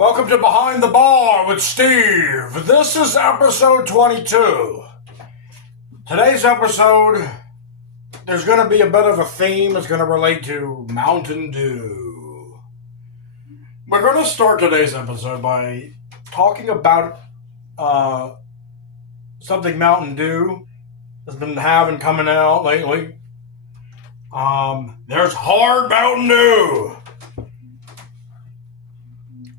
Welcome to Behind the Bar with Steve. This is episode 22. Today's episode, there's going to be a bit of a theme. It's going to relate to Mountain Dew. We're going to start today's episode by talking about something Mountain Dew has been coming out lately. There's Hard Mountain Dew.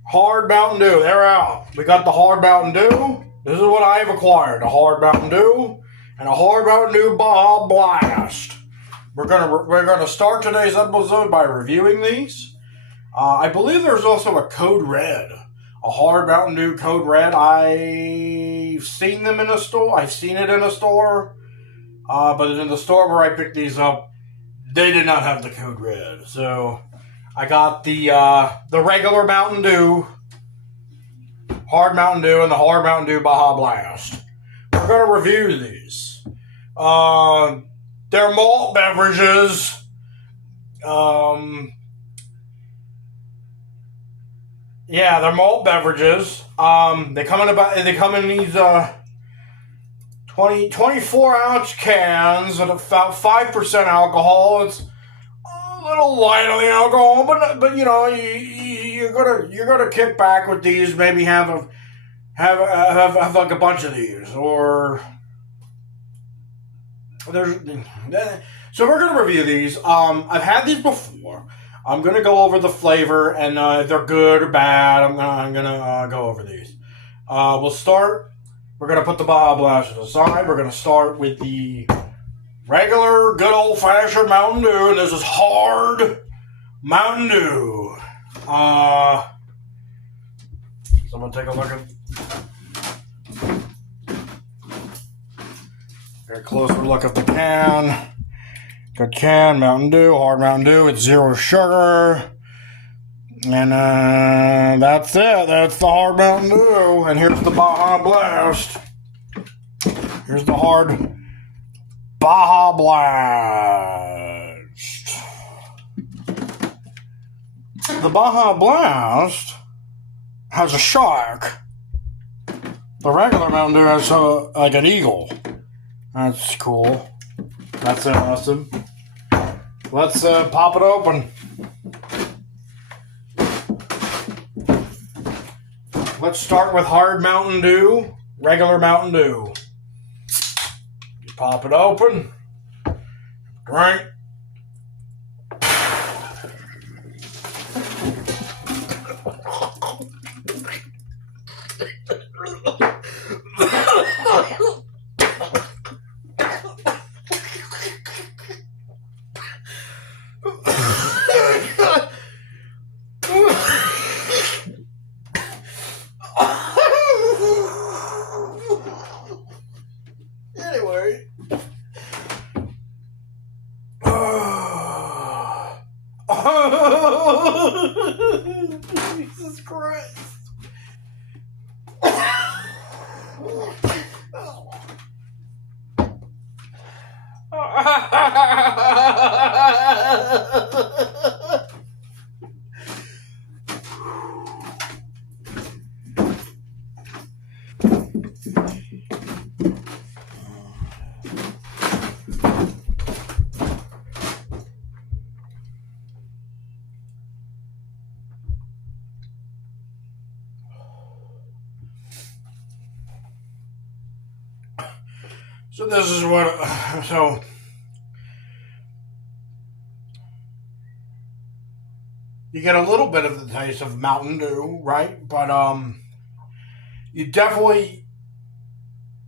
Hard Mountain Dew, they're out. We got the Hard Mountain Dew. This is what I've acquired: a Hard Mountain Dew and a Hard Mountain Dew Baja Blast. We're gonna start today's episode by reviewing these. I believe there's also a Code Red, a Hard Mountain Dew Code Red. I've seen them in a store. I've seen it in a store, but in the store where I picked these up, they did not have the Code Red. So I got the regular Mountain Dew, Hard Mountain Dew, and the Hard Mountain Dew Baja Blast. We're going to review these. They're malt beverages. They're malt beverages. They come in these 24-ounce cans at about 5% alcohol. It's a little light on the alcohol, but you know, you're gonna kick back with these. Maybe have like a bunch of these, or there's. So we're gonna review these. I've had these before. I'm gonna go over the flavor and if they're good or bad. I'm gonna go over these. We'll start. We're gonna put the Baja Blast aside. We're gonna start with the regular, good old-fashioned Mountain Dew, and this is Hard Mountain Dew. So I'm going to take a look at a closer look at the can. Good can, Mountain Dew, Hard Mountain Dew. It's 0 sugar. And that's it. That's the Hard Mountain Dew. And here's the Baja Blast. Here's the Hard Baja Blast. The Baja Blast has a shark. The regular Mountain Dew has like an eagle. That's cool. That's awesome. Let's pop it open. Let's start with Hard Mountain Dew, regular Mountain Dew. Pop it open. Drink. Anyway. Jesus Christ. So this is what, you get a little bit of the taste of Mountain Dew, right? But, you definitely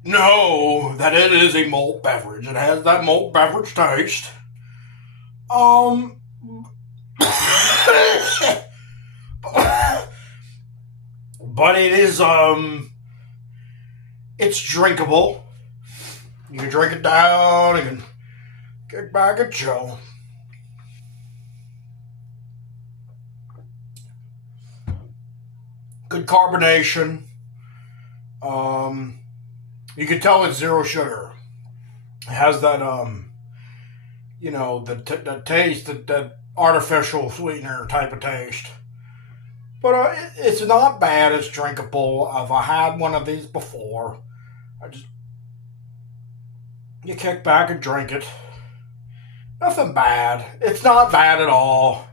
know that it is a malt beverage. It has that malt beverage taste. But it is, it's drinkable. You can drink it down, you can kick back and chill. Good carbonation. You can tell it's 0 sugar. It has that, the taste, that artificial sweetener type of taste. But it's not bad. It's drinkable. If I had one of these before, you kick back and drink it. Nothing bad. It's not bad at all.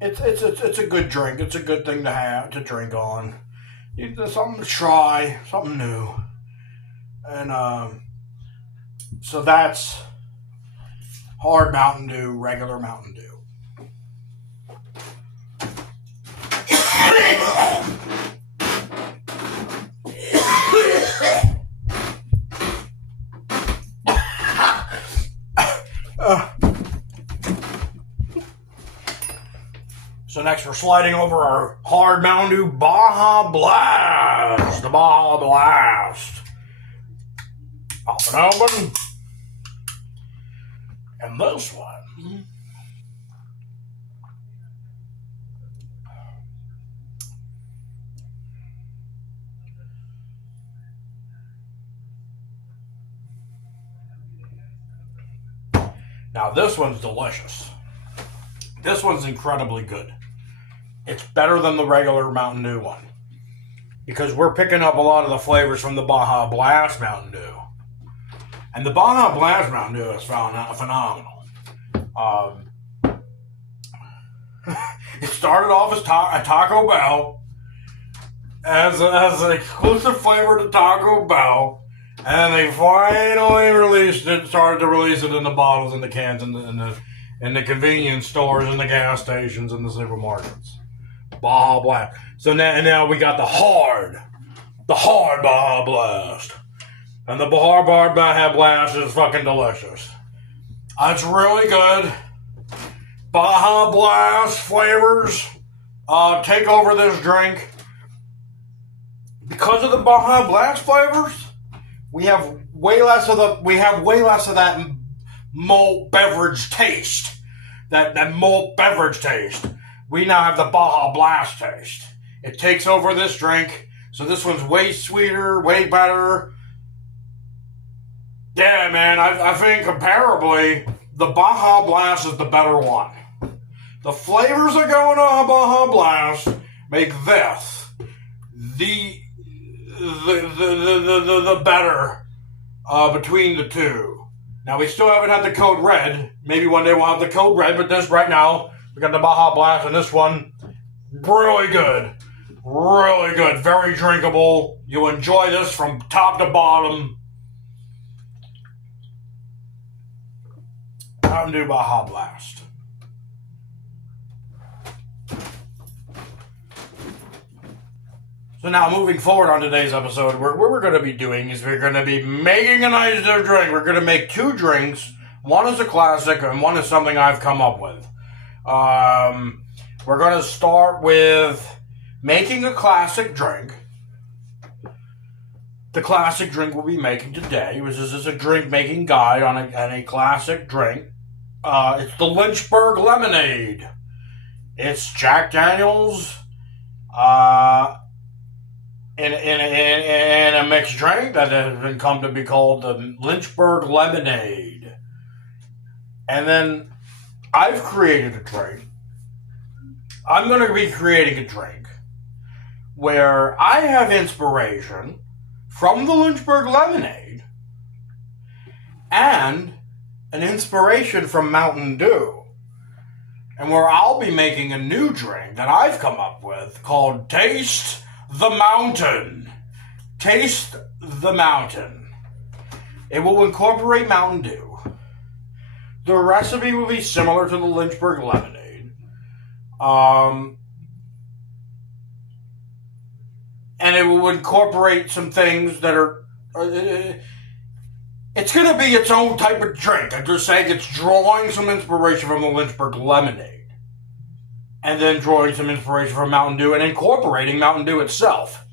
It's a good drink. It's a good thing to drink on. Something to try, something new, and so that's hard Mountain Dew, regular Mountain Dew. So next we're sliding over our hard Mountain Dew Baja Blast. The Baja Blast. Pop it open. And this one. Now this one's delicious. This one's incredibly good. It's better than the regular Mountain Dew one. Because we're picking up a lot of the flavors from the Baja Blast Mountain Dew. And the Baja Blast Mountain Dew is phenomenal. It started off as a Taco Bell. As an exclusive flavor to Taco Bell. And they finally started to release it in the bottles and the cans and in the convenience stores and the gas stations and the supermarkets. Baja Blast. So now we got the hard Baja Blast. And the Baja Blast is fucking delicious. It's really good. Baja Blast flavors take over this drink. Because of the Baja Blast flavors, we have way less of that malt beverage taste. That malt beverage taste. We now have the Baja Blast taste. It takes over this drink, so this one's way sweeter, way better. Yeah, man, I think comparably, the Baja Blast is the better one. The flavors that go into a Baja Blast make this the better between the two. Now, we still haven't had the Code Red. Maybe one day we'll have the Code Red, but this right now, we got the Baja Blast, and this one, really good. Really good. Very drinkable. You'll enjoy this from top to bottom. Mountain Dew Baja Blast. So now, moving forward on today's episode, what we're going to be doing is we're going to be making a nice drink. We're going to make two drinks. One is a classic, and one is something I've come up with. We're going to start with making a classic drink. The classic drink we'll be making today this is a drink making guide on a classic drink. It's the Lynchburg Lemonade. It's Jack Daniels in a mixed drink that has come to be called the Lynchburg Lemonade. And then I've created a drink. I'm going to be creating a drink where I have inspiration from the Lynchburg Lemonade and an inspiration from Mountain Dew. And where I'll be making a new drink that I've come up with called Taste the Mountain. Taste the Mountain. It will incorporate Mountain Dew. The recipe will be similar to the Lynchburg Lemonade. And it will incorporate some things that are... it's going to be its own type of drink. I'm just saying it's drawing some inspiration from the Lynchburg Lemonade. And then drawing some inspiration from Mountain Dew and incorporating Mountain Dew itself.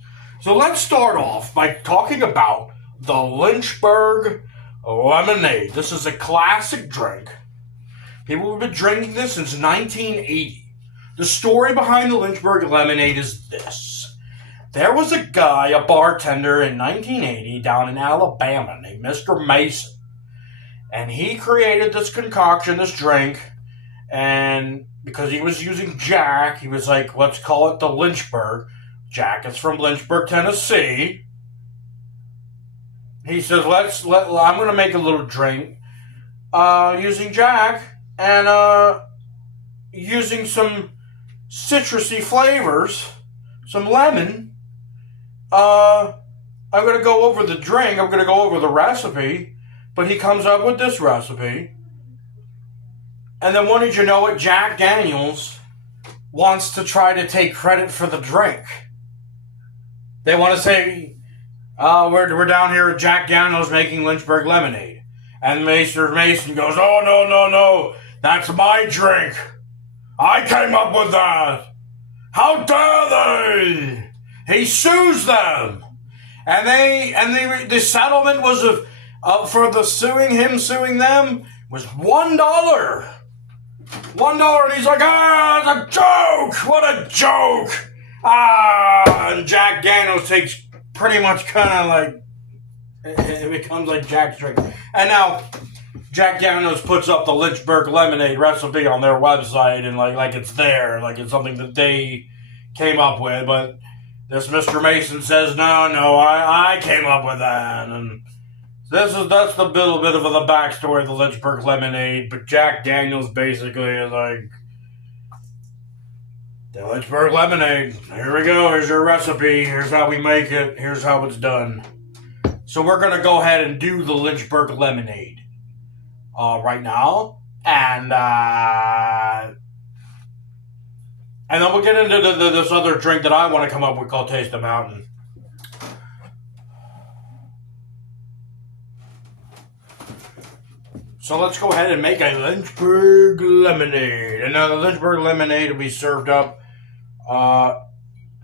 So let's start off by talking about the Lynchburg Lemonade. This is a classic drink. People have been drinking this since 1980. The story behind the Lynchburg Lemonade is this. There was a guy, a bartender in 1980 down in Alabama named Mr. Mason. And he created this concoction, this drink, And because he was using Jack, he was like, let's call it the Lynchburg. Jack is from Lynchburg, Tennessee. He says, I'm going to make a little drink using Jack and using some citrusy flavors, some lemon. I'm going to go over the drink. I'm going to go over the recipe. But he comes up with this recipe. And then what did you know it? Jack Daniels wants to try to take credit for the drink. They want to say, we're down here at Jack Daniels making Lynchburg Lemonade. And Mr. Mason goes, oh, no, that's my drink. I came up with that. How dare they? He sues them. And the settlement was for the suing them was $1. $1, and he's like, it's a joke! What a joke! And Jack Daniels takes pretty much kind of like, it becomes like Jack's drink. And now, Jack Daniels puts up the Lynchburg Lemonade recipe on their website, and like it's there, like it's something that they came up with, but this Mr. Mason says, no, I came up with that, and that's the little bit of the backstory of the Lynchburg Lemonade, but Jack Daniels basically is like, the Lynchburg Lemonade, here we go, here's your recipe, here's how we make it, here's how it's done. So we're going to go ahead and do the Lynchburg Lemonade right now, and then we'll get into this other drink that I want to come up with called Taste the Mountain. So let's go ahead and make a Lynchburg Lemonade. And now the Lynchburg Lemonade will be served up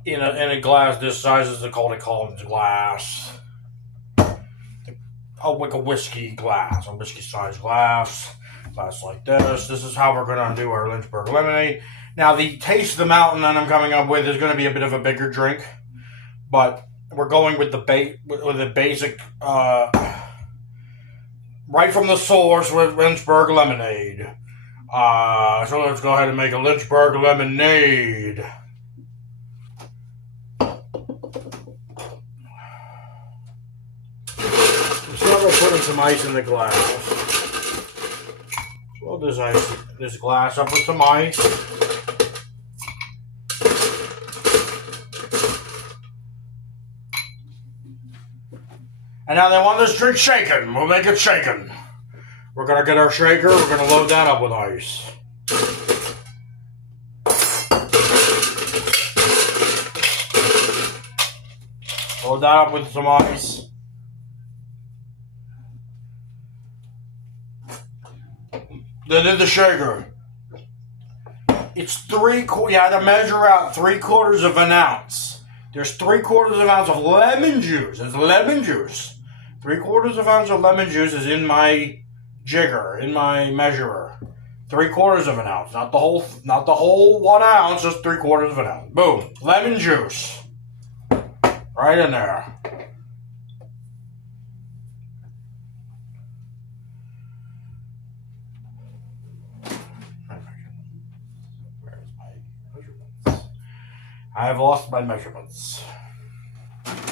in a glass this size. Is called a Collins glass. Like a whiskey glass, a whiskey-sized glass like this. This is how we're going to do our Lynchburg Lemonade. Now the Taste of the Mountain that I'm coming up with is going to be a bit of a bigger drink, but we're going with the basic. Right from the source with Lynchburg Lemonade. So let's go ahead and make a Lynchburg Lemonade. So we're putting some ice in the glass. Fill this glass up with some ice. And now they want this drink shaken. We'll make it shaken. We're going to get our shaker. We're going to load that up with ice. Load that up with some ice. Then the shaker. It's you had to measure out 3/4 of an ounce. There's 3/4 of an ounce of lemon juice. It's lemon juice. 3/4 of an ounce of lemon juice is in my jigger, in my measurer. 3/4 of an ounce, not the whole 1 ounce, just 3/4 of an ounce. Boom, lemon juice, right in there. Where's my measurements? I have lost my measurements.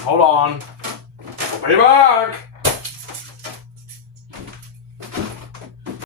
Hold on. We'll be back.